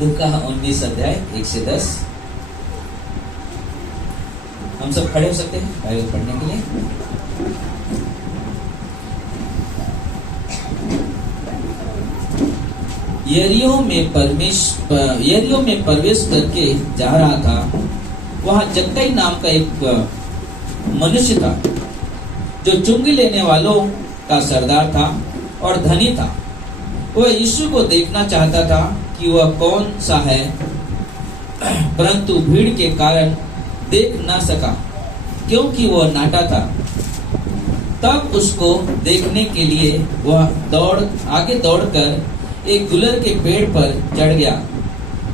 लूका 19 अध्याय 1 से 10। हम सब खड़े हो सकते हैं बाइबल पढ़ने के लिए। यरीहो में प्रवेश करके जा रहा था। वहां जक्कई नाम का एक मनुष्य था जो चुंगी लेने वालों का सरदार था और धनी था। वह यीशु को देखना चाहता था कि वह कौन सा है, परंतु भीड़ के कारण देख न सका क्योंकि वह नाटा था। तब उसको देखने के लिए वह आगे दौड़कर एक गुलर के पेड़ पर चढ़ गया,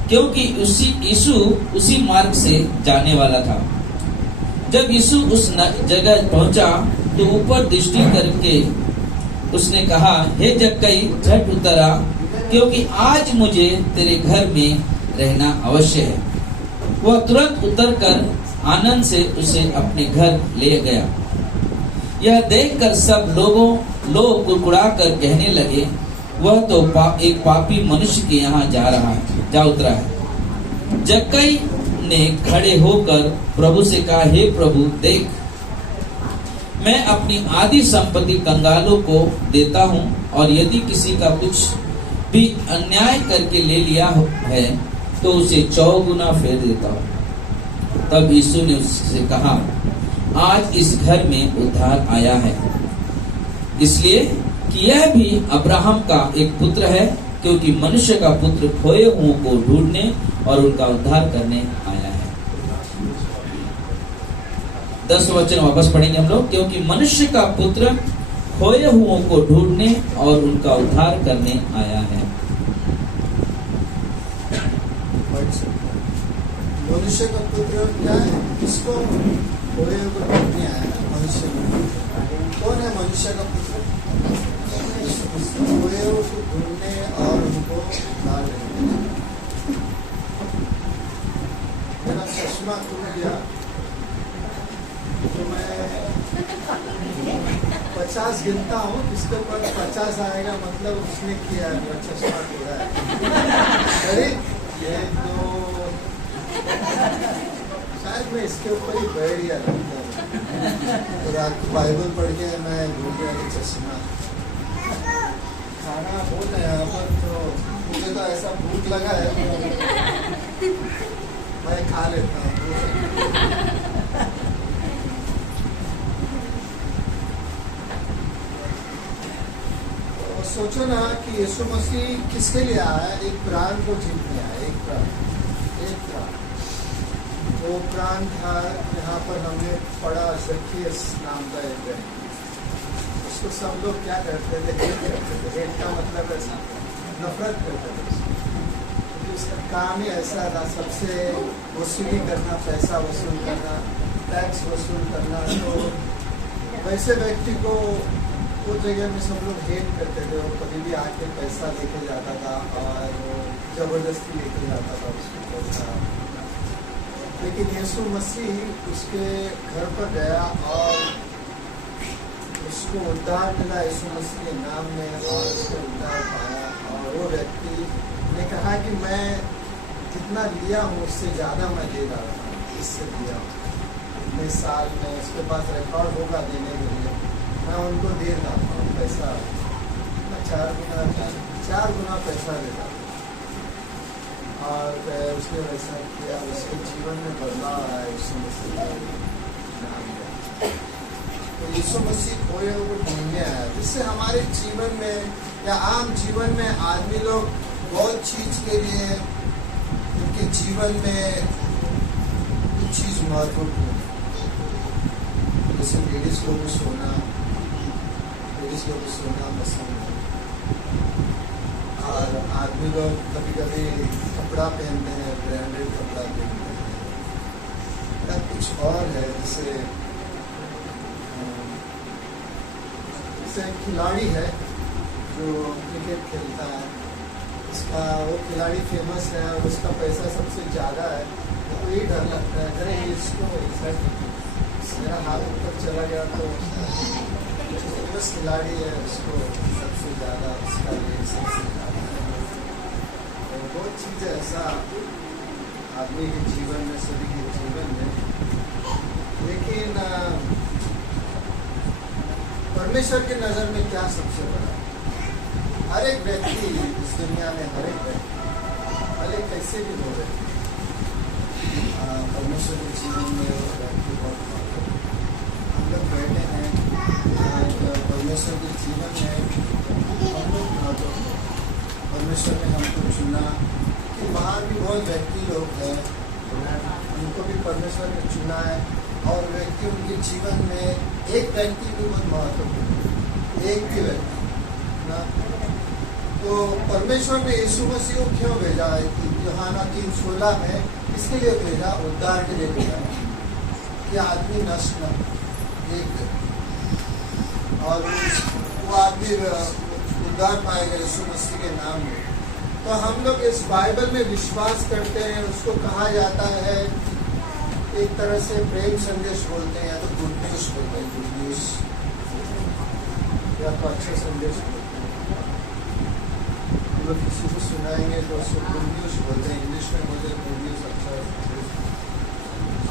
क्योंकि यीशु उसी मार्ग से जाने वाला था। जब यीशु उस जगह पहुंचा तो ऊपर दृष्टि करके उसने कहा, हे जक्कई, झट उतर आ, क्योंकि आज मुझे तेरे घर में रहना अवश्य है। वह तुरंत उतरकर आनंद से उसे अपने घर ले गया। यह देखकर सब लोग कुड़कुड़ा कर कहने लगे, वह तो एक पापी मनुष्य के यहाँ जा उतरा है। जक्कई ने खड़े होकर प्रभु से कहा, हे प्रभु, देख, मैं अपनी आधी संपत्ति कंगालों को देता हूँ, और यदि किसी का कुछ भी अन्याय करके ले लिया है तो उसे 4 गुना फेर देता हूँ। तब यीशु ने उससे कहा, आज इस घर में उद्धार आया है, इसलिए कि यह भी अब्राहम का एक पुत्र है, क्योंकि मनुष्य का पुत्र खोए हुओं को ढूंढने और उनका उद्धार करने आया है। 10 वचन वापस पढ़ेंगे हम लोग। क्योंकि मनुष्य का पुत्र खोए हुओं को ढूंढने और उनका उद्धार करने आया है। मनुष्य का पुत्र क्या है? किसको खोए हुए को ढूंढने आया है? मनुष्य कौन है? मनुष्य का पुत्र खोए हुए को ढूंढने और उनको उद्धार करने। मेरा चश्मा टूट गया तो मैं 50 गिनता हूँ, किसके ऊपर 50 आएगा मतलब उसने किया है, मेरा चश्मा टूटा है। अरे ये तो शायद मैं इसके ऊपर ही बैठ गया तो रात बाइबल पढ़ के मैं भूल गया कि चश्मा। खाना बहुत है यहाँ पर, तो मुझे तो ऐसा भूख लगा है तो मैं खा लेता हूँ। सोचो ना कि यीशु मसीह किसके लिए आया? एक प्राण को जीतने आया। एक प्राण वो प्राण था। यहाँ पर हमने पढ़ा ज़क्कियस नाम का एक है, उसको सब लोग क्या करते थे? हेट करते थे। हेट का मतलब ऐसा नफरत करते थे, क्योंकि उसका काम ही ऐसा था, सबसे वसूली करना, पैसा वसूल करना, टैक्स वसूल करना। तो वैसे व्यक्ति को उस जगह में सब लोग हेट करते थे। और कभी भी आके पैसा लेके जाता था और वो जबरदस्ती लेके जाता था उसको पैसा। लेकिन यीशु मसीह उसके घर पर गया और उसको उद्धार मिला यीशु मसीह के नाम में, और उसको उद्धार पाया। और वो व्यक्ति ने कहा कि मैं जितना लिया हूँ उससे ज़्यादा मैं दे रहा हूँ, इससे दिया हूँ। इतने साल में उसके पास रिकॉर्ड होगा देने के लिए, मैं उनको दे रहा हूँ पैसा। मैं 4 गुना पैसा देता हूँ। और उसने वैसा किया, उसके जीवन में बदलाव आया यीशु मसीह का नाम में। तो यीशु मसीह खोए हुए को ढूंढने आया, जिससे हमारे जीवन में या आम जीवन में आदमी लोग बहुत चीज़ के लिए उनके जीवन में कुछ चीज़ महत्वपूर्ण है। जैसे लेडीज़ को भी सोना पसंद है, और आदमी लोग कभी कभी कपड़ा पहनते हैं, ब्रांडेड कपड़ा पहनते हैं, या कुछ और है। जैसे खिलाड़ी है जो क्रिकेट खेलता है, उसका वो खिलाड़ी फेमस है और उसका पैसा सबसे ज़्यादा है, तो यही डर लगता है, अरे इसको मेरा हाथ ऊपर चला गया तो फेमस खिलाड़ी है, उसको सबसे ज़्यादा उसका रेट सबसे ज़्यादा है। तो बहुत चीज है ऐसा आदमी के जीवन में, सभी के जीवन में, लेकिन परमेश्वर की नजर में क्या सबसे बड़ा? हर एक व्यक्ति इस दुनिया में, हर एक व्यक्ति, भले कैसे भी हो रहे, परमेश्वर के जीवन में व्यक्ति बहुत महत्वपूर्ण। हम लोग बैठे हैं परमेश्वर के जीवन में, हम लोग महत्वपूर्ण। परमेश्वर ने हमको चुना कि बाहर भी बहुत व्यक्ति लोग हैं, उनको भी परमेश्वर ने चुना है, और व्यक्ति उनके जीवन में एक व्यक्ति भी बहुत महत्वपूर्ण, एक भी व्यक्ति ना। तो परमेश्वर ने यीशु मसीह को क्यों भेजा है कि यूहन्ना 3:16 में इसके लिए भेजा, उद्धार के लिए भेजा कि आदमी नष्ट न हो, एक और वो आदमी उद्धार पाएगा यीशु मसीह के नाम में। तो हम लोग इस बाइबल में विश्वास करते हैं, उसको कहा जाता है एक तरह से प्रेम संदेश बोलते हैं, या तो गुड न्यूज बोलते हैं, गुड न्यूज, या तो अच्छे संदेश बोलते हैं। हम लोग किसी को सुनाएंगे तो उसको गुड न्यूज बोलते हैं, इंग्लिश में बोलते हैं गुड न्यूज, अच्छा संदेश।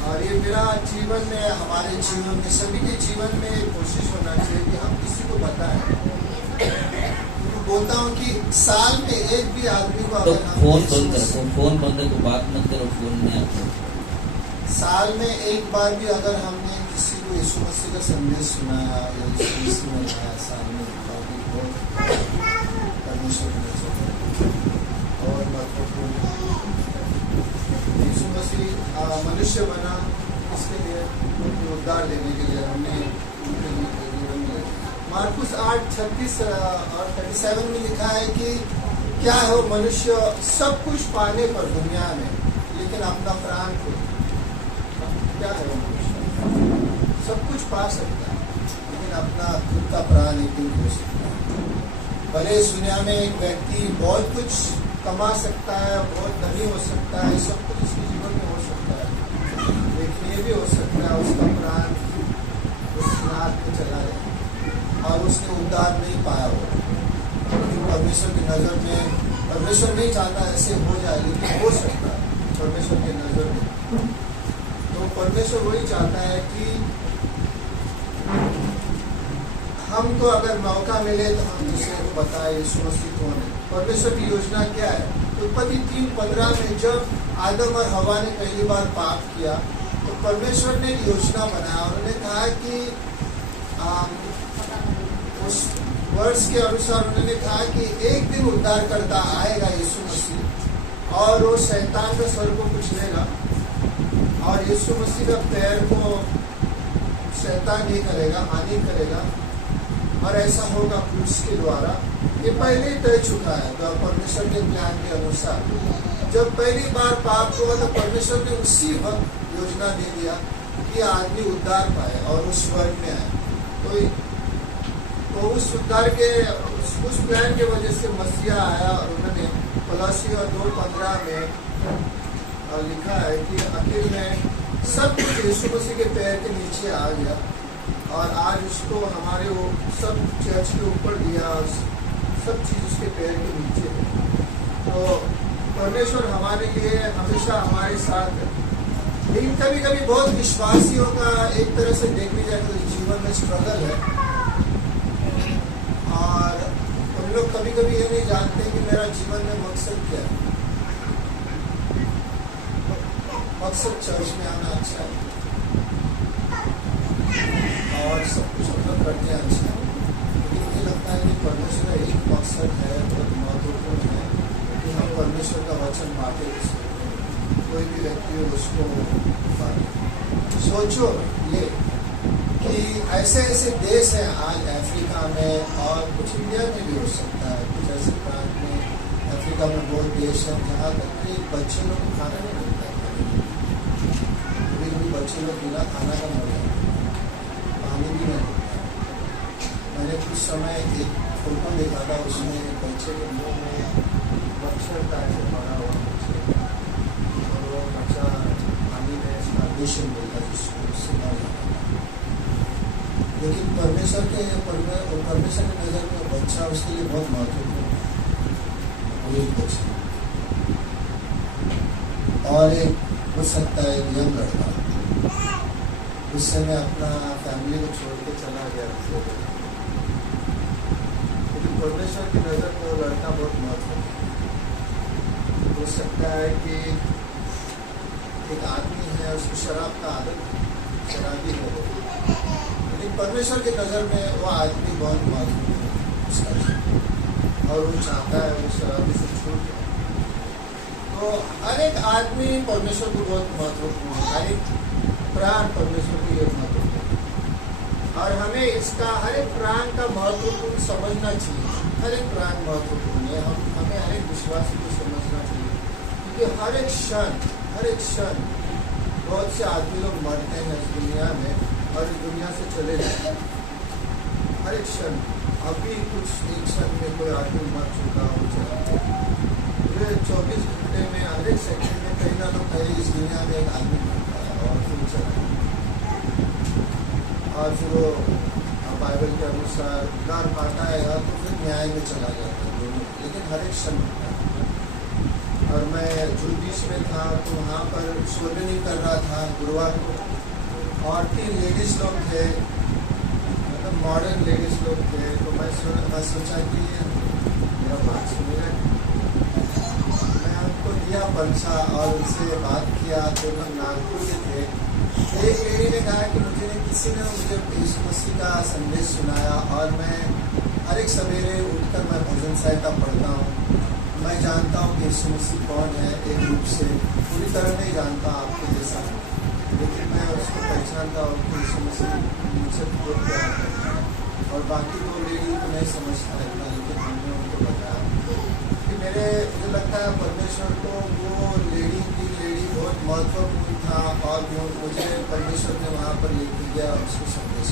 और ये मेरा जीवन में, हमारे जीवन में, सभी के जीवन में कोशिश होना चाहिए कि हम किसी को बताएं। बोलता हूँ कि साल में एक भी आदमी को तो अगर फोन बंद रखो, फोन बंद रखो, बात मत करो, फोन में आपको। साल में एक बार भी अगर हमने किसी को यीशु मसीह का संदेश सुनाया या यीशु मसीह में लाया, साल में बहुत परमेश्वर ने और महत्वपूर्ण। यीशु मसीह मनुष्य बना इसके लिए, उद्धार देने के लिए, हमने उनके लिए जीवन में। मार्कुस 8:36 और 37 में लिखा है कि क्या है, मनुष्य सब कुछ पाने पर दुनिया में, लेकिन अपना प्राण को, क्या है वो मनुष्य? सब कुछ पा सकता है, लेकिन अपना खुद का प्राण एक दिन खो सकता है। भले इस दुनिया में एक व्यक्ति बहुत कुछ कमा सकता है, बहुत धनी हो सकता है, सब कुछ उसके जीवन में हो सकता है, लेकिन ये भी हो सकता है उसका प्राण उस नाक में चला जाए और उसने उद्धार नहीं पाया हो। लेकिन परमेश्वर की नज़र में, परमेश्वर नहीं चाहता ऐसे हो जाए, लेकिन हो सकता है परमेश्वर की नज़र में। तो परमेश्वर वही चाहता है कि हमको अगर मौका मिले तो हम दूसरे को बताएं यीशु मसीह कौन है। परमेश्वर की योजना क्या है? उत्पत्ति 3:15 में जब आदम और हवा ने पहली बार पाप किया, तो परमेश्वर ने योजना बनाया। उन्होंने कहा कि उस वर्ष के अनुसार उन्होंने कहा कि एक दिन उद्धारकर्ता आएगा यीशु मसीह, और वो शैतान का स्वर को कुचलेगा, और यीशु मसीह का पैर को शैतान नहीं करेगा, हानि करेगा, और ऐसा होगा क्रूस के द्वारा। ये पहले ही तय चुका है तो परमेश्वर के प्लान के अनुसार। जब पहली बार पाप हुआ तो परमेश्वर ने उसी वक्त योजना दे दिया कि आदमी उद्धार पाए और उस वर्ग में आए। तो उस उद्धार के उस प्लान के वजह से मसीहा आया, और उन्होंने कोलोसियों 2:15 में लिखा है कि आखिर में सब कुछ यीशु मसीह के पैर के नीचे आ गया, और आज उसको हमारे वो सब चर्च के ऊपर दिया, सब चीज़ उसके पैर के नीचे है। तो परमेश्वर हमारे लिए हमेशा हमारे साथ है। लेकिन कभी कभी बहुत विश्वासियों का एक तरह से देखने जाए तो जीवन में स्ट्रगल है, और उन लोग कभी कभी ये नहीं जानते कि मेरा जीवन में मकसद क्या है। मकसद चर्च में आना अच्छा है और सब कुछ मतलब करते हैं अच्छा है, लेकिन मुझे लगता है कि परमेश्वर का एक मकसद है, बहुत महत्वपूर्ण है कि हम परमेश्वर का वचन बांटे, कोई भी व्यक्ति हो उसको बांटे। सोचो ये कि ऐसे ऐसे देश हैं आज अफ्रीका में, और कुछ इंडिया में भी हो सकता है, कुछ ऐसे प्रांत में अफ्रीका में बहुत देश हैं जहाँ तक कि बच्चे लोग को खाना नहीं मिलता है। कभी बच्चे लोग बिना खाना का मर जाते, पानी भी नहीं मिलता। मैंने कुछ समय एक फोटो देखा था, उसमें एक बच्चे के मुँह में मच्छर का ऐसे पड़ा हुआ बच्चे, और वो बच्चा पानी में स्टार्वेशन बोलता है जिसको, उससे मर जाता। लेकिन परमेश्वर की नज़र में बच्चा उसके लिए बहुत महत्वपूर्ण है, वो एक बच्चा। और एक हो सकता है यंग लड़का, उससे मैं अपना फैमिली को छोड़ के चला गया। लेकिन परमेश्वर की नज़र में वो लड़का बहुत महत्वपूर्ण है। हो सकता है कि एक आदमी है, उसको शराब का आदत, शराबी है वो, लेकिन परमेश्वर की नज़र में वो आदमी बहुत महत्वपूर्ण है उसका, और वो चाहता है वो शराबी से छूट जाए। तो हर एक आदमी परमेश्वर को बहुत महत्वपूर्ण है, हर एक प्राण परमेश्वर को ये महत्वपूर्ण है, और हमें इसका हर एक प्राण का महत्वपूर्ण समझना चाहिए। हर एक प्राण महत्वपूर्ण है, हमें हर एक विश्वासी को समझना चाहिए, क्योंकि हर एक क्षण बहुत से आदमी लोग मरते हैं इस दुनिया में और इस दुनिया से चले जाते हैं। हर एक क्षण, अभी कुछ एक क्षण में कोई आदमी मर चुका हो, चला गया। 24 घंटे में, हर एक सेकंड में कहीं ना कहीं इस दुनिया में एक आदमी मरता है और फिर चला गया, और फिर वो बाइबल के अनुसार उद्धार पाता है और तो फिर न्याय में चला जाता है दोनों, लेकिन हर एक क्षण होता है। और मैं जुलबीस में था तो वहाँ पर सोलनी कर रहा था गुरुवार को, और 3 लेडीज़ लोग थे, मतलब मॉडर्न लेडीज़ लोग थे। तो मैं सोचा कि मेरा बात सुनेगा, मैं उनको दिया पर्चा और उनसे बात किया। तो हम नागपुर के थे। एक लेडी ने कहा कि किसी ने मुझे यीशु मसीह का संदेश सुनाया, और मैं हर एक सवेरे उठकर मैं भजन संहिता पढ़ता हूँ। मैं जानता हूँ कि यीशु मसीह कौन है, एक रूप से पूरी तरह नहीं जानता आपके जैसा, लेकिन मैं उसको पहचानता हूँ कि यीशु मसीह मुझसे बहुत प्यार करता है। और बाकी 2 लेडी को नहीं समझता रहता, लेकिन हमने उनको बताया कि मुझे लगता है परमेश्वर को वो लेडी बहुत महत्वपूर्ण था, और मुझे परमेश्वर ने वहाँ पर लेके गया उसको संदेश।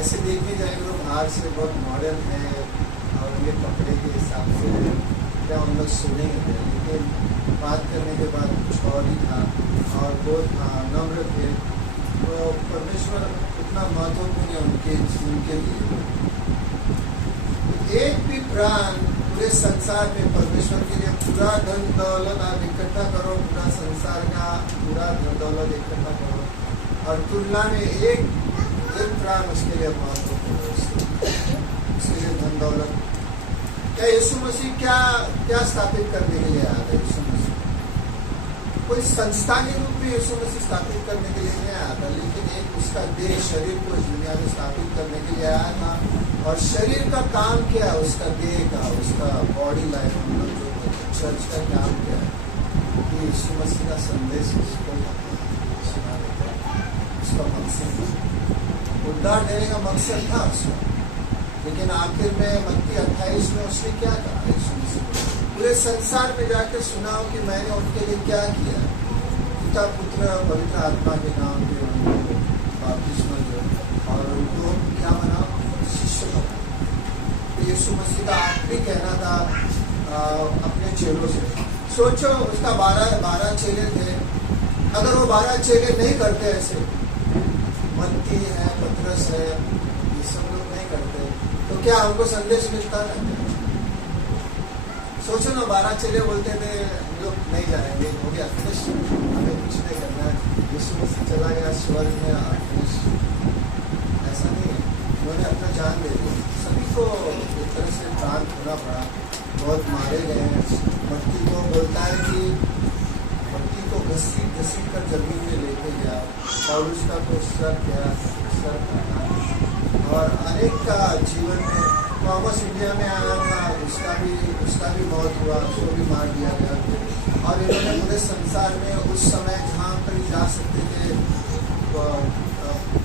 ऐसे देखने जाएंगे लोग बाहर से बहुत मॉडर्न है और उनके कपड़े के हिसाब से क्या हम लोग सुनेंगे, लेकिन बात करने के बाद कुछ और ही था, और बहुत नम्र थे। तो परमेश्वर इतना महत्वपूर्ण है उनके लिए। एक भी प्राण पूरे संसार में परमेश्वर के लिए पूरा धन दौलत आप इकट्ठा करो, पूरा संसार का पूरा धन दौलत इकट्ठा करो, और तुलना में एक प्राण उसके लिए महत्वपूर्ण है, उसके लिए धन दौलत। क्या यीशु मसीह क्या स्थापित करने के लिए आया था? यीशु मसीह कोई संस्था के रूप में यीशु मसीह स्थापित करने के लिए नहीं आया था, लेकिन एक उसका देह शरीर को इस दुनिया में स्थापित करने के लिए आया था। और शरीर का काम क्या है? उसका देह का, उसका बॉडी लाइफ, हम लोग जो चर्च का काम क्या है कि यीशु मसीह का संदेश उसको सुना देता है। उसका मकसद उद्धार देने का मकसद था उसका, लेकिन आखिर में मत्ती 28 में उसने क्या कहा? यीशु मसीह पूरे संसार में जाकर सुनाओ कि मैंने उनके लिए क्या किया। पिता पुत्र पवित्र आत्मा के नाम पे उनको बपतिस्मा दो और उनको क्या बनाओ? शिष्य बनाओ। यीशु मसीह का आखिरी कहना था अपने चेलों से। सोचो उसका 12 चेले थे, अगर वो 12 चेले नहीं करते ऐसे, मत्ती है, पतरस है, ये सब लोग नहीं करते, तो क्या हमको संदेश मिलता है? सोचो ना, 12 चेले बोलते थे हम लोग नहीं जाएंगे, हो गया फिनिश, हमें कुछ नहीं करना है, यीशु मसीह चला गया स्वर्ग में और फिनिश। ऐसा नहीं है, उन्होंने अपना जान दे दी। सभी को एक तरह से प्राण खोना पड़ा, बहुत मारे गए हैं। मत्ती को बोलता है कि मत्ती को घसीट कर जमीन में लेके गया, पौलुस का को सर काटा, और अनेक का जीवन में। थॉमस इंडिया में आया था, उसका भी मौत हुआ, उसको भी मार दिया गया। और इन्होंने पूरे संसार में उस समय जहाँ पर जा सकते थे,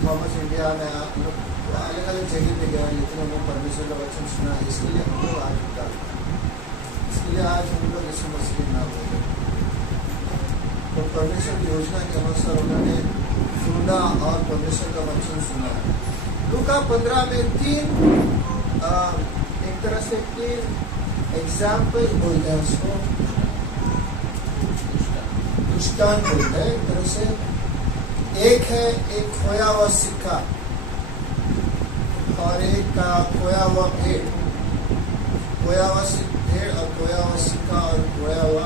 थॉमस इंडिया में अलग अलग जगह पे गया, लेकिन उन्होंने परमेश्वर का वचन सुना। इसके लिए हम लोग आज उठा, इसके लिए आज हम लोग यीशु मसीह के नाम बोले। तो परमेश्वर की योजना के अनुसार उन्होंने सुना और परमेश्वर का वचन सुना। लूका 15 में 3 एक तरह से 3 एग्जाम्पल बोलते हैं, उसको दृष्टांत बोलते हैं एक तरह से। एक है एक खोया हुआ सिक्का और एक का खोया हुआ भेड़, खोया हुआ भेड़ और खोया हुआ सिक्का और खोया हुआ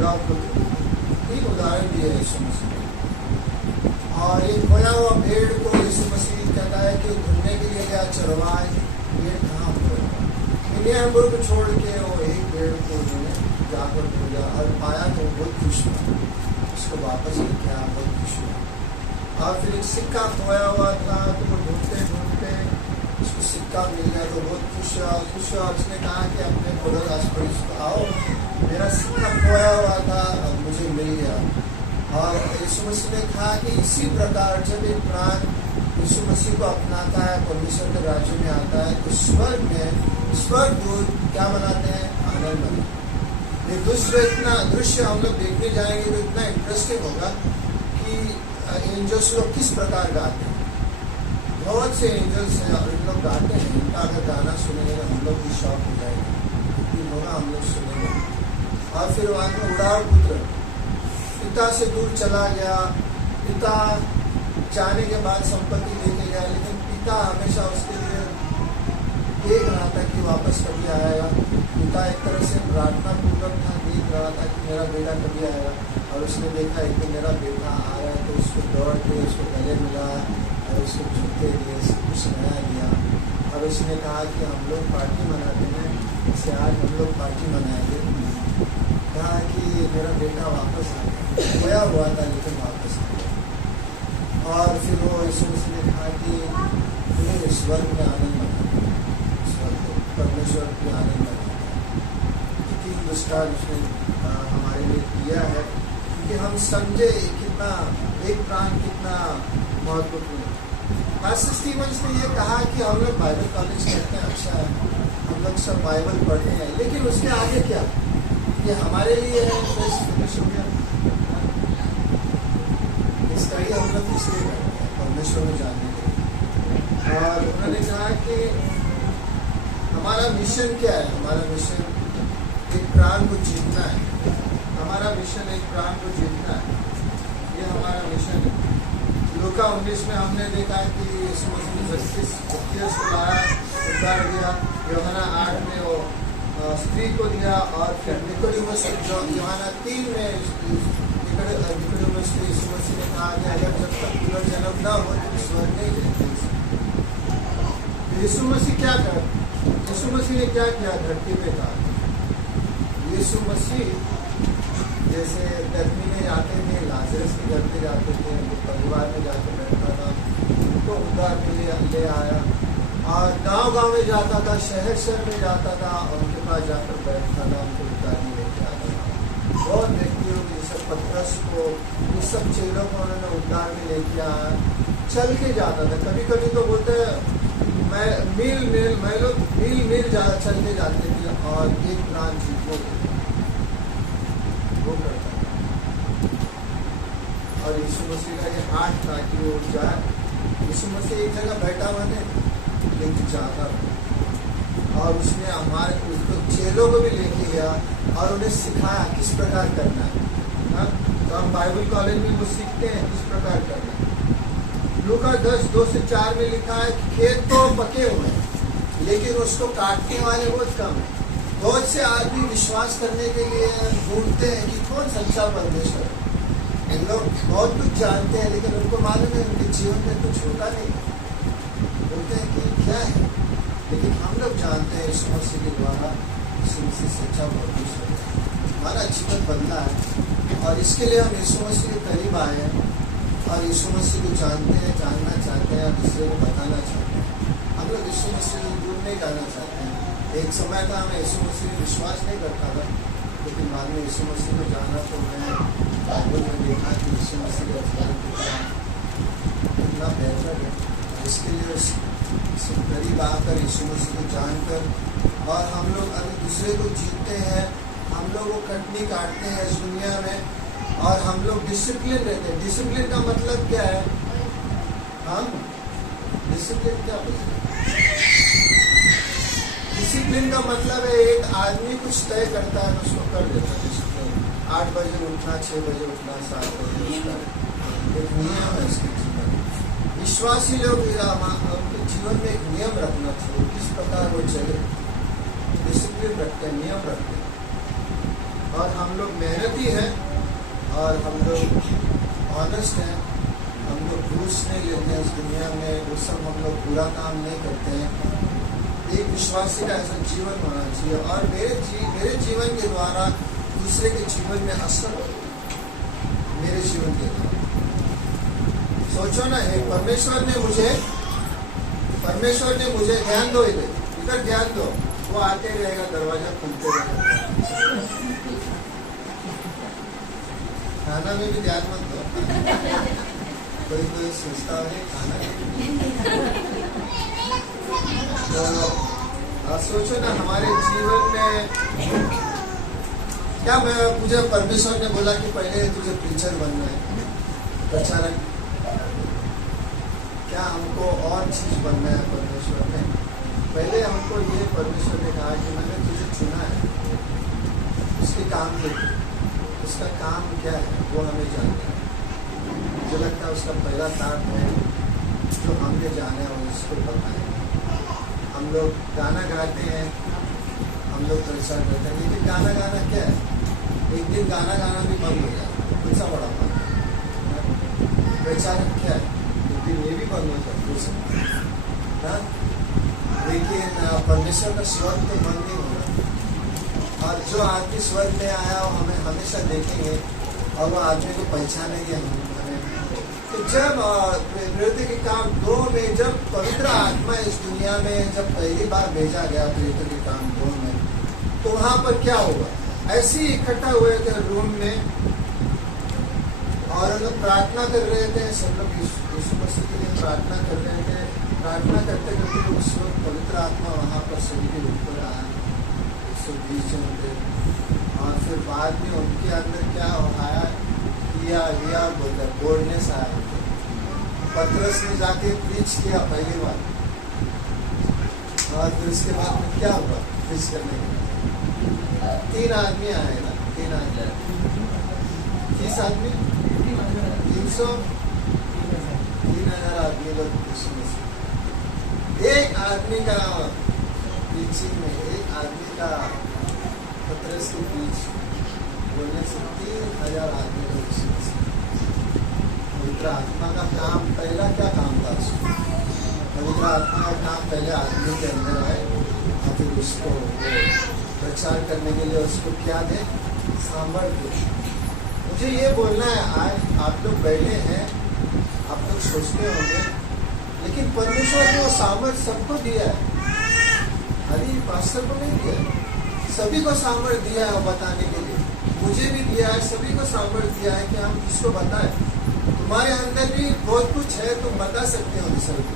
उड़ाव पुत्र, 3 उदाहरण दिए यीशु मसीह ने। और एक खोया हुआ भेड़ को यीशु मसीह कहता है कि ढूंढने के लिए गया चरवाहा, भेड़ कहाँ खोया। मिनियापुर को छोड़ के वो एक भेड़ को उन्होंने जाकर ढूंढा और पाया तो बहुत खुश हुआ, उसको वापस लेके आया, बहुत खुश हुआ। और फिर एक सिक्का खोया हुआ था तो वो ढूंढते ढूंढते उसको सिक्का मिल गया तो बहुत खुश हुआ। उसने कहा कि अपने पड़ोस पड़ोस को आओ, मेरा सिक्का खोया हुआ था अब मुझे मिल गया। और यीशु मसीह ने कहा कि इसी प्रकार जब एक प्राण यीशु मसीह को अपनाता है, परमेश्वर के राज्य में आता है, तो स्वर्ग में स्वर्गदूत क्या मनाते हैं, आनंद मनाते। ये दृश्य हम लोग देखने जाएंगे तो इतना इंटरेस्टिंग होगा कि एंजल्स लोग किस प्रकार गाते हैं। बहुत से एंजल्स इन लोग गाते हैं, इनका अगर गाना सुनेंगे तो हम लोग भी शौक हो जाएंगे, क्योंकि होगा हम लोग सुनेंगे। और फिर वहाँ में उड़ाव पुत्र पिता से दूर चला गया, पिता जाने के बाद संपत्ति लेके गया, लेकिन पिता हमेशा उसके लिए देख रहा था कि वापस कभी आएगा। पिता एक तरह से प्रार्थना पूर्वक था, देख रहा था कि मेरा बेटा कभी आएगा। और उसने देखा कि मेरा बेटा आ रहा है तो उसको दौड़ के उसको गले मिला और उसको जूते दिए, कुछ नया दिया। और उसने कहा कि हम लोग पार्टी मनाते हैं, इससे आज हम लोग पार्टी मनाएंगे। कहा कि मेरा बेटा वापस आ गया, खोया हुआ था लेकिन वापस आ गया। और फिर वो यीशु मसीह ने कहा कि तुम्हें स्वर्ग में आनंद मनाना, स्वर्ग परमेश्वर की आनंद मनाना। तीन दृष्टांत उसने हमारे लिए दिया है कि हम समझे कितना एक प्राण कितना महत्वपूर्ण है। पास्टर स्टीवंस ने ये कहा कि हम लोग बाइबल कॉलेज करते हैं, अच्छा है, हम लोग सब बाइबल पढ़ते हैं, लेकिन उसके आगे क्या, ये हमारे लिए है, फिनिश हो गया। इसका ही हम लोग इसलिए करते हैं, परमेश्वर को जानने के लिए। और उन्होंने कहा कि हमारा मिशन क्या है, हमारा मिशन एक प्राण को जीतना है। हमारा मिशन एक प्राण को जीतना है, ये हमारा मिशन है। लूका 19 में हमने देखा कि यीशु मसीह ने 32 को लाया, उद्धार दिया। यूहन्ना 8 में वो स्त्री को दिया। और फिर निकोडिमस यूहन्ना 3 में निकोडिमस को यीशु मसीह ने कहा कि अगर जब तक पुनर्जन्म न हो तो स्वर्ग नहीं जाएंगे। यीशु मसीह क्या कर, यीशु मसीह ने क्या किया धरती पे था। यीशु मसीह जैसे गर्मी में जाते थे, लाजरस के घर पे जाते थे, परिवार में जाकर बैठता था, उनको उद्धार में ले आया। और गांव में जाता था, शहर में जाता था, और उनके पास जाकर बैठता था, उनको उद्धार में लेके आता था। बहुत व्यक्तियों को जैसे पतरस को, इस सब चेलों को उन्होंने उद्धार में लेके आया। चल के जाता था, कभी कभी तो बोलते मैं लोग मील चल के जाते थे और एक प्राण जीवों वो करता था। और यीशु मसीह का ये हाथ था कि वो जाए। यीशु मसीह एक जगह बैठा हुआ नहीं, लेकिन जाता था। और उसने हमारे उसको चेलों को भी लेके गया और उन्हें सिखाया किस प्रकार करना है। तो हम बाइबल कॉलेज में वो सीखते हैं किस प्रकार करना है। लूका 10:2-4 में लिखा है कि खेत तो पके हुए हैं, लेकिन उसको काटने वाले बहुत कम है। बहुत से आदमी विश्वास करने के लिए ढूंढते हैं कि कौन सच्चा परमेश्वर है। इन लोग बहुत कुछ जानते हैं, लेकिन उनको मालूम है उनके जीवन में कुछ होता नहीं। बोलते हैं कि क्या है, लेकिन हम लोग जानते हैं यीशु मसीह के द्वारा यीशु मसीह सच्चा परमेश्वर है। हमारा जीवन बदला है और इसके लिए हम यीशु मसीह के करीब आए हैं और यीशु मसीह को जानते हैं, जानना चाहते हैं, दूसरे को बताना चाहते हैं। हम लोग यीशु मसीह को दूर नहीं जाना चाहते हैं। एक समय था मैं यीशु मसीह में विश्वास नहीं करता था, लेकिन बाद में यीशु मसीह को जाना तो मैं बाइबल में देखा कि यीशु मसीह का जीवन कितना बेहतर है। इसके लिए उससे करीब आकर यीशु मसीह को जानकर और हम लोग अगर दूसरे को जीतते हैं, हम लोग वो कटनी काटते हैं इस दुनिया में और हम लोग डिसिप्लिन रहते हैं। डिसिप्लिन का मतलब क्या है? हम डिसिप्लिन क्या बोलते हैं? डिसिप्लिन का मतलब है एक आदमी कुछ तय करता है तो उसको कर देता है। डिसिप्लिन 8 बजे उठना, 6 बजे उठना, 7 बजे उठना, एक नियम है इसके जीवन। विश्वासी लोग उनके जीवन में एक नियम रखना चाहिए, किस प्रकार वो चले। डिसिप्लिन रखते हैं, नियम रखते हैं। और हम लोग मेहनती हैं और हम लोग ऑनेस्ट हैं, हम लोग घूस नहीं लेते हैं इस दुनिया में, वो सब हम लोग बुरा काम नहीं करते हैं। एक विश्वासी का ऐसा जीवन होना चाहिए और मेरे जीवन के द्वारा दूसरे के जीवन में असर हो, मेरे जीवन के द्वारा। सोचो ना, है परमेश्वर ने मुझे ध्यान दो, इधर ध्यान दो, वो आते रहेगा, दरवाजा खुलते रहेगा। खाना में भी ध्यान मत दो, कोई सोचता है खाना तो सोचो ना, हमारे जीवन में क्या, मुझे परमेश्वर ने बोला कि पहले तुझे प्रीचर बनना है, प्रचारक, क्या हमको और चीज बनना है? परमेश्वर ने पहले हमको ये, परमेश्वर ने कहा कि मैंने तुझे चुना है, उसके काम के लिए, उसका काम क्या है वो हमें जानना है। मुझे लगता है उसका पहला काम है जो हमने जाना है उसको पता है। हम लोग गाना गाते हैं, हम लोग प्रचार करते हैं, लेकिन गाना क्या है? एक दिन गाना भी बंद हो जाए, कौन सा बड़ा बात है? प्रचारक क्या है? एक दिन ये भी बंद हो सकता है। लेकिन परमेश्वर का स्वर्ग तो बंद नहीं होगा, और जो आदमी स्वर्ग में आया वो हमें हमेशा देखेंगे और वो आदमी को पहचानेंगे हमें। तो जब प्रेरित के काम 2 में, जब पवित्र आत्मा इस दुनिया में जब पहली बार भेजा गया प्रेरित के काम 2 में, तो वहां पर क्या हुआ? ऐसे ही इकट्ठा हुए थे रूम में और लोग प्रार्थना कर रहे थे, सब लोग यीशु मसीह के लिए प्रार्थना कर रहे थे। प्रार्थना करते करते उस वक्त पवित्र आत्मा वहां पर सभी के ऊपर आया, 120 जन थे। और फिर बाद में उनके अंदर क्या आया? या बोल्डनेस आया। पतरस ने जाके प्रीच किया पहली बार, और फिर उसके बाद में क्या हुआ? प्रीच करने के 3 आदमी आए ना, 3 आदमी, 30 आदमी, 300, 3000 आदमी लोग यीशु मसीह। एक आदमी का प्रीचिंग में, एक आदमी का पतरस की प्रीच बोलने से 3000 आदमी लोग यीशु मसीह। पवित्र आत्मा का काम, पहला क्या काम था उसको? पवित्र आत्मा का काम पहले आदमी के अंदर आए और फिर उसको प्रचार करने के लिए उसको क्या दे? सामर्थ्य। मुझे ये बोलना है, आज आप लोग बैठे हैं, आप लोग सोचते होंगे, लेकिन परमेश्वर ने वो सामर्थ्य सबको दिया है, खाली पास्टर को नहीं दिया है। सभी को सामर्थ्य दिया है बताने के लिए, मुझे भी दिया है, सभी को सामर्थ्य दिया है कि हम किसको बताएं। तुम्हारे अंदर भी बहुत कुछ है, तुम बता सकते हो दूसरे को।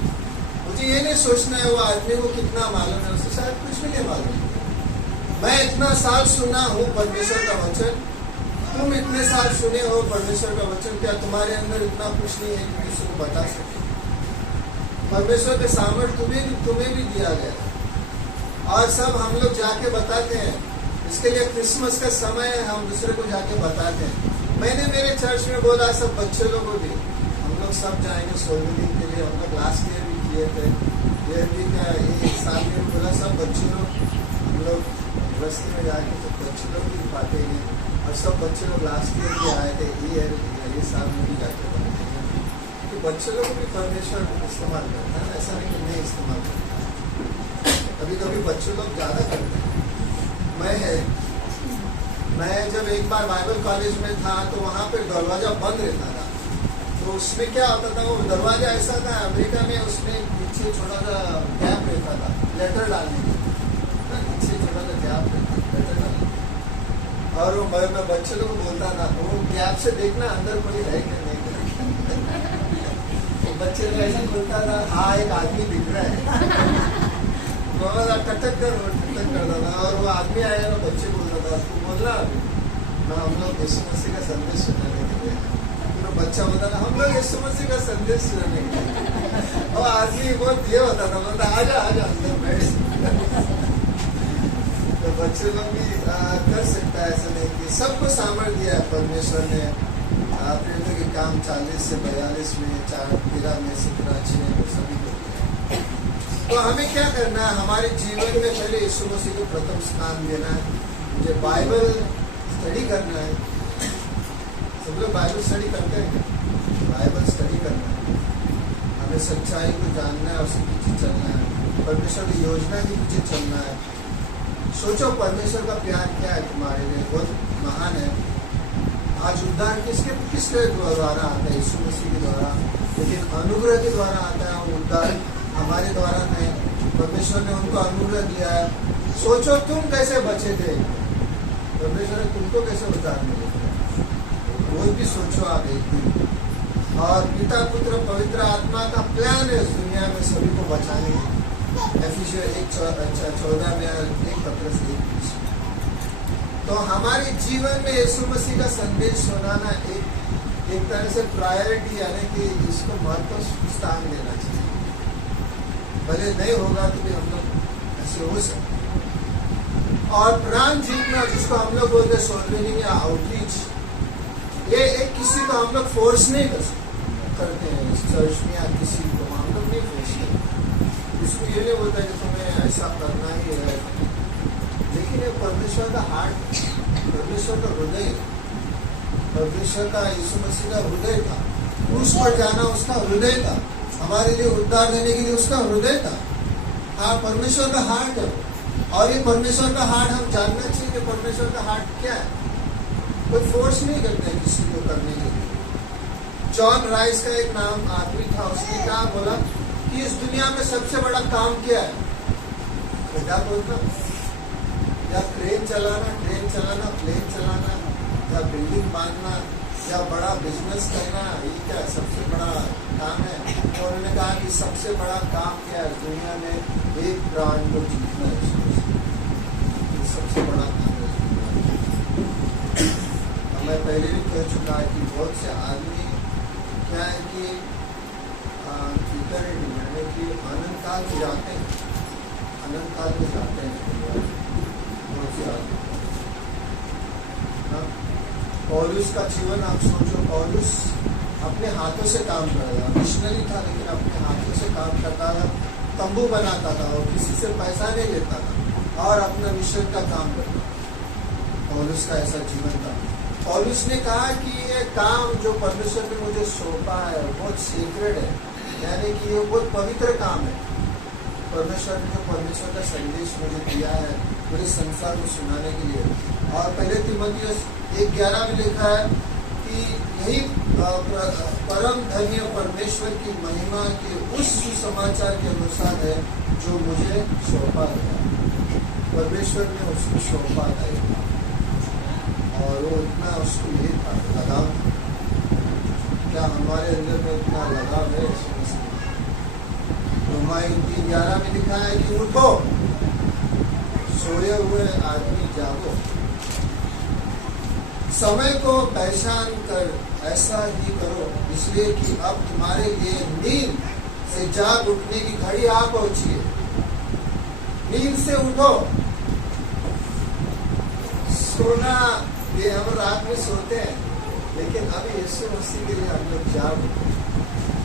मुझे ये नहीं सोचना है वो आदमी को कितना मालूम है, उसको शायद कुछ भी नहीं मालूम। मैं इतना साल सुना हूँ परमेश्वर का वचन, तुम इतने साल सुने हो परमेश्वर का वचन, क्या तुम्हारे अंदर इतना कुछ नहीं है कि किसी को बता सके? परमेश्वर के सामर्थ्य तुम्हें भी दिया गया और सब हम लोग जाके बताते हैं। इसके लिए क्रिसमस का समय है, हम दूसरे को जाके बताते हैं। मैंने मेरे चर्च में बोला सब बच्चे लोगों को भी, हम लोग सब जाएंगे 16 दिन के लिए। हम लोग लास्ट ईयर भी किए थे, ये भी क्या एक साल में बोला सब बच्चे लोग, हम लोग बस्ती में जाके सब बच्चे लोग भी पाते हैं और सब बच्चे लोग लास्ट ईयर भी आए थे, ये साल में भी जाके बताते हैं। तो बच्चे लोग भी परमेश्वर इस्तेमाल करता है, ऐसा नहीं कि नहीं इस्तेमाल करता। कभी कभी बच्चे लोग ज़्यादा करते हैं। मैं जब एक बार बाइबल कॉलेज में था तो वहाँ पे दरवाजा बंद रहता था, तो उसमें क्या होता था, वो दरवाजा ऐसा था अमेरिका में, उसमें पीछे छोटा सा गैप रहता था लेटर डालने के, पीछे छोटा सा गैप रहता था लेटर डालने। और वो मैं बच्चे लोग को बोलता था, वो गैप से देखना अंदर कोई है कि नहीं। तो बच्चे लोग ऐसा बोलता था, हाँ एक आदमी दिख रहा है, टक करता था। और वो आदमी आएगा ना, बच्चे बोलता था, तू बोल रहा ना, हम लोग यीशु मसीह का संदेश सुनाने के लिए। फिर बच्चा बोलता था, हम लोग यीशु मसीह का संदेश सुनाने के लिए। और आदमी बहुत ये होता था, बोलता आजा अंदर बैठ। तो बच्चे लोग भी कर सकता है, ऐसा नहीं कि सबको सामर्थ्य दिया है परमेश्वर ने। प्रेरितों के काम 40 से 42 में, 13 में, 17, 6 में सभी को। तो हमें क्या करना है? हमारे जीवन में पहले यीशु मसीह को प्रथम स्थान देना है। मुझे बाइबल स्टडी करना है। सब लोग बाइबल स्टडी करते हैं क्या? बाइबल स्टडी करना है, हमें सच्चाई को जानना है, उसके पीछे चलना है, परमेश्वर की योजना के पीछे चलना है। सोचो परमेश्वर का प्यार क्या है तुम्हारे लिए, बहुत महान है। आज उद्धार किसके द्वारा आता है? यीशु मसीह के द्वारा, लेकिन अनुग्रह के द्वारा आता है। वो उद्धार हमारे द्वारा नहीं, परमेश्वर ने उनको अनुग्रह दिया है। सोचो तुम कैसे बचे थे, परमेश्वर ने तुमको कैसे उद्धार मिले, वो भी सोचो आप एक दिन। और पिता पुत्र पवित्र आत्मा का प्लान है इस दुनिया में सभी को बचाने की। एफिसियंस 1:14 में 1:20। तो हमारे जीवन में यीशु मसीह का संदेश सुनाना एक तरह से प्रायोरिटी, यानी कि इसको महत्व स्थान देना चाहिए। भले नहीं होगा तो भी हम लोग ऐसे हो सकते। और प्राण जीतना, जिसको हम लोग बोलते हैं सोल्वेनिंग या आउटरीच, ये एक किसी को हम लोग फोर्स नहीं करते हैं इस चर्च में, या किसी को हम लोग नहीं फोर्स करते। इसको ये नहीं बोलता कि तुम्हें ऐसा करना ही है, लेकिन ये परमेश्वर का हार्ट, परमेश्वर का हृदय, परमेश्वर का यीशु मसीह का हृदय था। क्रूस पर जाना उसका हृदय था, हमारे लिए उद्धार देने के लिए उसका हृदय था। हाँ, परमेश्वर का हार्ट है। और ये परमेश्वर का हार्ट हम जानना चाहिए कि परमेश्वर का हार्ट क्या है। कोई फोर्स नहीं करते हैं किसी को करने के लिए। जॉन राइस का एक नाम आदमी था, उसने क्या बोला कि इस दुनिया में सबसे बड़ा काम क्या है? क्या बोलना? या क्रेन चलाना, ट्रेन चलाना, प्लेन चलाना, या बिल्डिंग बांधना, या बड़ा बिजनेस करना, ये क्या सबसे बड़ा काम है? तो उन्होंने कहा कि सबसे बड़ा काम क्या है दुनिया में? एक प्राण को जीतना है, ये सबसे बड़ा काम है। मैं पहले भी कह चुका है कि बहुत से आदमी क्या है कि यानी कि अनंत काल में जाते हैं, अनंत काल में जाते हैं बहुत से आदमी। पौलुस का जीवन आप सोचो, पौलुस अपने हाथों से काम कर रहा था, मिशनरी था लेकिन अपने हाथों से काम करता था, तंबू बनाता था और किसी से पैसा नहीं लेता था और अपना मिशन का काम करता था। पौलुस का ऐसा जीवन था। पौलुस ने कहा कि ये काम जो परमेश्वर ने मुझे सौंपा है बहुत सीक्रेट है, यानी कि ये बहुत पवित्र काम है। परमेश्वर ने जो परमेश्वर का संदेश मुझे दिया है पूरे संसार को सुनाने के लिए। और पहले तीमुथियुस 1:11 में लिखा है कि यही परम धन्य परमेश्वर की महिमा के उस सुसमाचार के अनुसार है जो मुझे सौंपा गया। परमेश्वर ने उसको सौंपा था और वो इतना उसको ये था, लगाव। क्या हमारे अंदर में इतना लगाव है? रोमाई 3:11 में लिखा है कि उठो सोए हुए आदमी जागो, समय को पहचान कर ऐसा ही करो, इसलिए कि अब तुम्हारे लिए नींद से जाग उठने की घड़ी आ पहुंची है। नींद से उठो। सोना, ये हम रात में सोते हैं, लेकिन अभी यीशु मसीह के लिए हम लोग जाग उठो।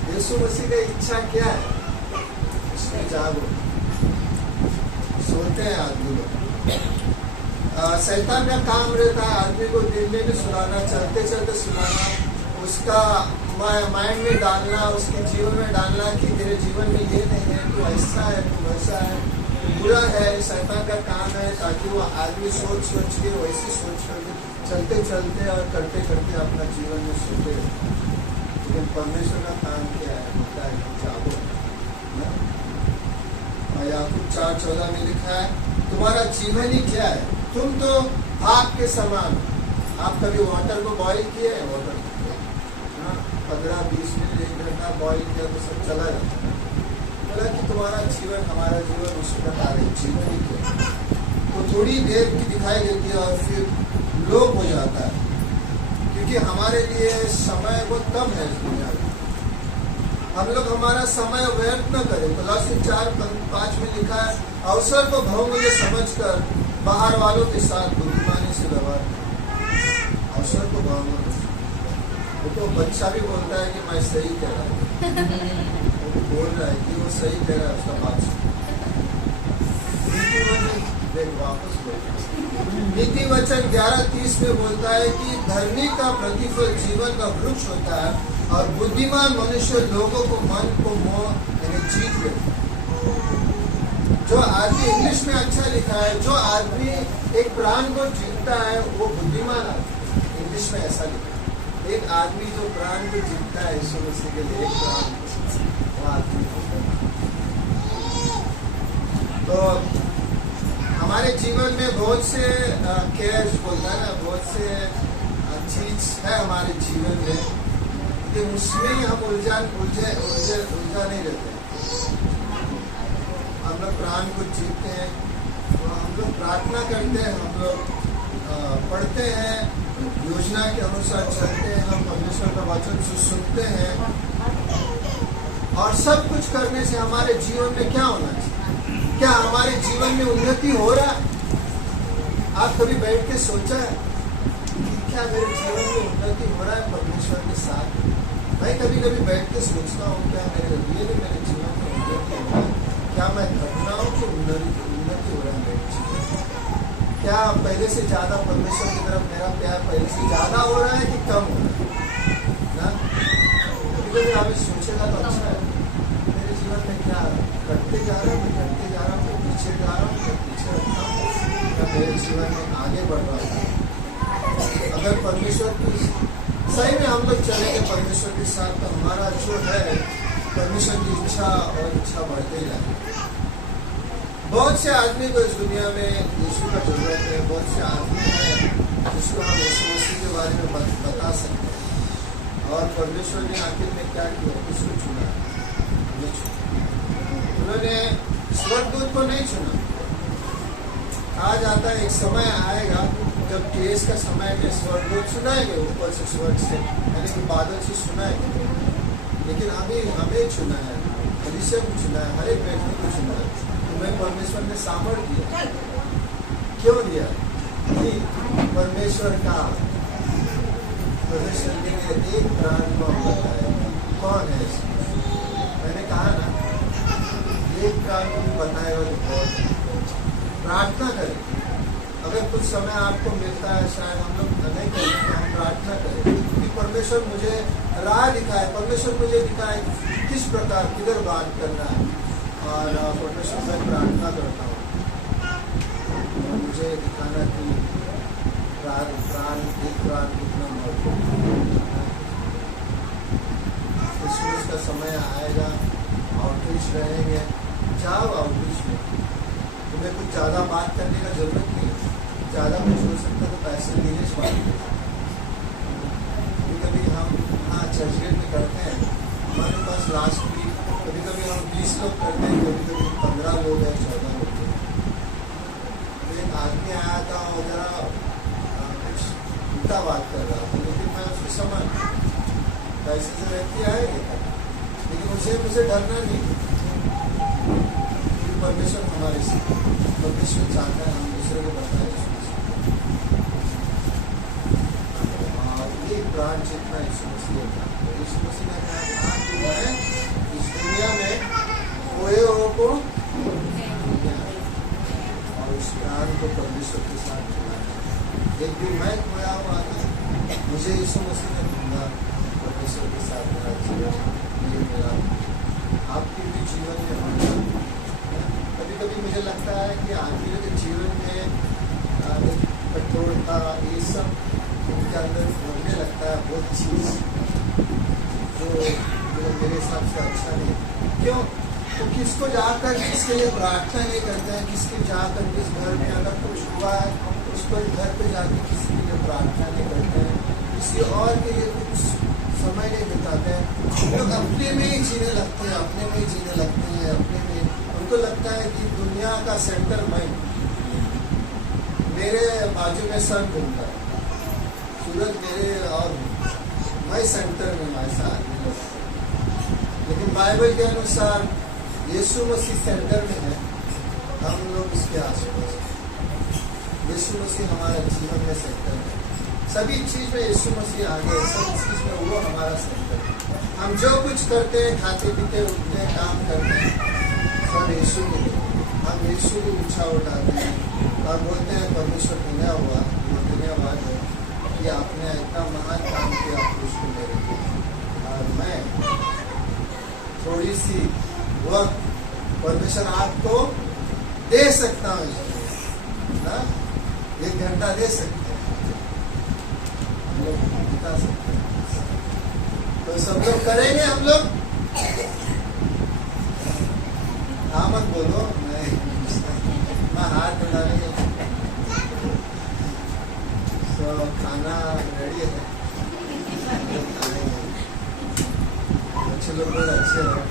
यीशु मसीह की इच्छा क्या है? इसमें जागो। सोते हैं आदमी लोग। शैतान का काम रहता है आदमी को दिन में भी सुलाना, चलते चलते सुलाना, उसका माइंड में डालना, उसके जीवन में डालना कि तेरे जीवन में ये नहीं है, तू ऐसा है, तू वैसा है, बुरा है। शैतान का काम है ताकि वो आदमी सोच के वैसी सोच करके चलते चलते और करते करते अपना जीवन में सोते। लेकिन परमेश्वर का काम क्या है? होता है कि जागो। याकूब 4:14 में लिखा है तुम्हारा जीवन ही क्या है? तुम तो आग के समान। आप कभी वाटर को बॉईल किए? वाटर 15-20 मिनट 1 घंटा बॉईल किया तो सब चला जाता है। बोला कि तुम्हारा जीवन, हमारा जीवन उस प्रकार है, जीवन ही क्या। तो थोड़ी देर की दिखाई देती है और फिर लोप हो जाता है, क्योंकि हमारे लिए समय बहुत कम है इस दुनिया में। हम लोग हमारा समय व्यर्थ न करें। कोलोसी 4:5 में लिखा है अवसर को बहुमूल्य समझकर बाहर वालों के साथ बुद्धिमानी से व्यवहार करें। अवसर को बहुमूल्य, तो बच्चा भी बोलता है कि मैं सही कह रहा हूँ, वो बोल रहा है कि वो सही कह रहा है, उसका बात ब्रेक वापस बोलते। नीति वचन 11:30 में बोलता है कि धर्मी का प्रतिफल जीवन का वृक्ष होता है और बुद्धिमान मनुष्य लोगों को मन को मोह यानी जीत लेते। जो आदमी, इंग्लिश में अच्छा लिखा है, जो आदमी एक प्राण को जीतता है वो बुद्धिमान आदमी। इंग्लिश में ऐसा लिखा है, एक आदमी जो प्राण को जीतता है यीशु मसीह के लिए, एक प्राण वो आदमी तो हमारे जीवन में बहुत से केयर्स बोलता है ना, बहुत से चीज है हमारे जीवन में कि उसमें हम उलझा नहीं रहते। हम लोग प्राण को जीतते हैं, तो हम लोग प्रार्थना करते हैं, हम लोग पढ़ते हैं, योजना के अनुसार चलते हैं, हम परमेश्वर का वचन सुनते हैं और सब कुछ करने से हमारे जीवन में क्या होना चाहिए? क्या हमारे जीवन में उन्नति हो रहा है? आप कभी बैठ के सोचा है कि क्या मेरे जीवन में उन्नति हो रहा है परमेश्वर के साथ? मैं कभी कभी बैठ के सोचता हूँ क्या मेरे जीवन में उन्नति हो रहा है? क्या मैं घटनाओं की उन्नति हो रहा है मेरे जीवन में? क्या पहले से ज्यादा परमेश्वर की तरफ मेरा प्यार पहले से ज्यादा हो रहा है कि कम हो रहा है? कभी कभी आप सोचेगा तो अच्छा है, मेरे जीवन में क्या करते जा रहा हूँ, करते जा रहा हूँ, पीछे जा रहा हूँ, पीछे रखता हूँ, क्या मेरे जीवन में आगे बढ़ रहा है? अगर परमेश्वर की सही में हम लोग चलेंगे परमेश्वर के साथ तो हमारा जो है परमेश्वर की इच्छा और इच्छा बढ़ते जाए। बहुत से आदमी को इस दुनिया में यीशु का जरूरत है, बहुत से आदमी हैं जिसको हम यीशु मसीह के बारे में बता सकते हैं। और परमेश्वर ने आखिर में क्या किया? किसको चुना? उन्होंने स्वर्गदूत को नहीं चुना। कहा जाता है एक समय आएगा जब केस का समय में स्वर्गदूत सुनाएंगे ऊपर से, स्वर्ग से यानी कि बादल से सुनाएंगे, लेकिन अभी हमें चुना है, एलीशा को चुना है, हर एक व्यक्ति को चुना है। तुम्हें परमेश्वर ने सामर्थ दिया। क्यों दिया? कि परमेश्वर के लिए एक प्राण को बताया। कौन है? मैंने कहा ना, एक प्राण को बताएगा तो बहुत। प्रार्थना करें। अगर कुछ समय आपको मिलता है, शायद हम लोग नहीं करें, तो हम प्रार्थना करें कि परमेश्वर मुझे राह दिखाए, परमेश्वर मुझे दिखाए किस प्रकार किधर बात करना है। और परमेश्वर से प्रार्थना करता हूँ और मुझे दिखाना कि प्राण कितना महत्वपूर्ण है। क्रिसमस का समय आएगा, आउटरीच रहेंगे, जाओ आउटरीच में। तुम्हें कुछ ज़्यादा बात करने का जरूरत नहीं है, ज़्यादा कुछ हो सकता है तो पैसे देने से बात करें। कभी हम हाँ चर्चगेट में करते हैं, हमारे पास लास्ट वीक कभी हम 20 लोग करते हैं, कभी 15 लोग हैं, 14 लोग हैं। एक आदमी आया था और जरा कुछ उल्टा बात कर रहा था, लेकिन मैं उसको समझ पैसे से व्यक्ति आएंगे, लेकिन मुझे डरना नहीं। परमेश्वर हमारे से, परमेश्वर चाहता है हम दूसरे को बताएं। एक प्राण जितना यीशु मसीह था, यीशु मसीह ने कहा कि मैं इस दुनिया में खोए हुओं को और उस प्राण को परमेश्वर के साथ जुड़ाया। एक दिन मैं खोया हुआ था, मुझे यीशु मसीह ने ढूंढा, परमेश्वर के साथ मेरा जीवन ये मिला। आपके भी जीवन में होना। कभी कभी मुझे लगता है कि आदमियों के जीवन में कठोरता ये सब उनके अंदर होने लगता है, बहुत चीज जो मेरे हिसाब से अच्छा नहीं। क्यों? तो किसको जाकर किसके लिए प्रार्थना नहीं करते हैं, किसके जाकर किस घर में अगर कुछ हुआ है उसको घर पे जाकर किसी के लिए प्रार्थना नहीं करते हैं, किसी और के लिए कुछ समय नहीं बिताते हैं। लोग अपने में ही जीने लगते हैं, अपने में ही जीने लगते हैं, अपने में उनको लगता है कि दुनिया का सेंटर मैं, मेरे बाजू में सन घूमता है, सूरज मेरे और मैं सेंटर में ऐसा आदमी लोग। लेकिन बाइबल के अनुसार यीशु मसीह सेंटर में है, हम लोग इसके आसपास। यीशु मसीह हमारे जीवन में सेंटर है, सभी चीज में यीशु मसीह आगे है, सब चीज में वो हमारा सेंटर है। हम जो कुछ करते हैं, खाते पीते उठते हैं, काम करते हैं, सब यीशु के लिए। हम यीशु की इच्छा उठाते हैं, और बोलते हैं परमेश्वर धन्यवाद है कि आपने इतना महान काम किया क्रूस को मेरे लिए, और मैं थोड़ी सी वक्त परमेश्वर आपको दे सकता हूँ इसमें, ना 1 घंटा दे सकते हैं, हम लोग बता सकते हैं। तो सब लोग करेंगे हम लोग? हाँ मत बोलो, मैं हाथ बढ़ाने। तो खाना रेडी है, बच्चे लोग बहुत अच्छे हैं।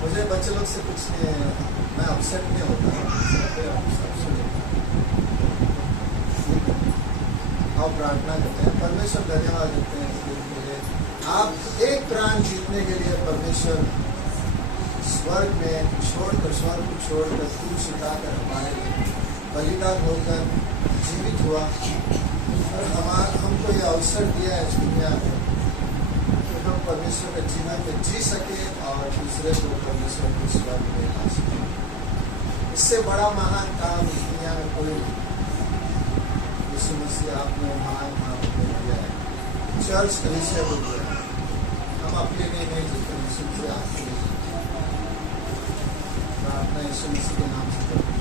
मुझे बच्चे लोग से कुछ नहीं, मैं अपसेट नहीं होता। आओ प्रार्थना करते हैं, परमेश्वर धन्यवाद देते हैं इसके लिए। आप एक प्राण जीतने के लिए परमेश्वर स्वर्ग में छोड़कर, स्वर्ग को छोड़कर तू सिखाकर हमारे लिए बलिदान होकर जीवित हुआ, और हमको यह अवसर दिया है इस दुनिया में कि हम परमेश्वर के जीवन में जी सके और दूसरे को परमेश्वर के स्वर्ग में ला सके। इससे बड़ा महान काम इस दुनिया में कोई नहीं। यीशु मसीह आपने महान काम किया है, चर्च कलीसिया को दिया है। हम अपने लिए नहीं जीते, यीशु मसीह आपके लिए। प्रार्थना यीशु मसीह के नाम से करते हैं।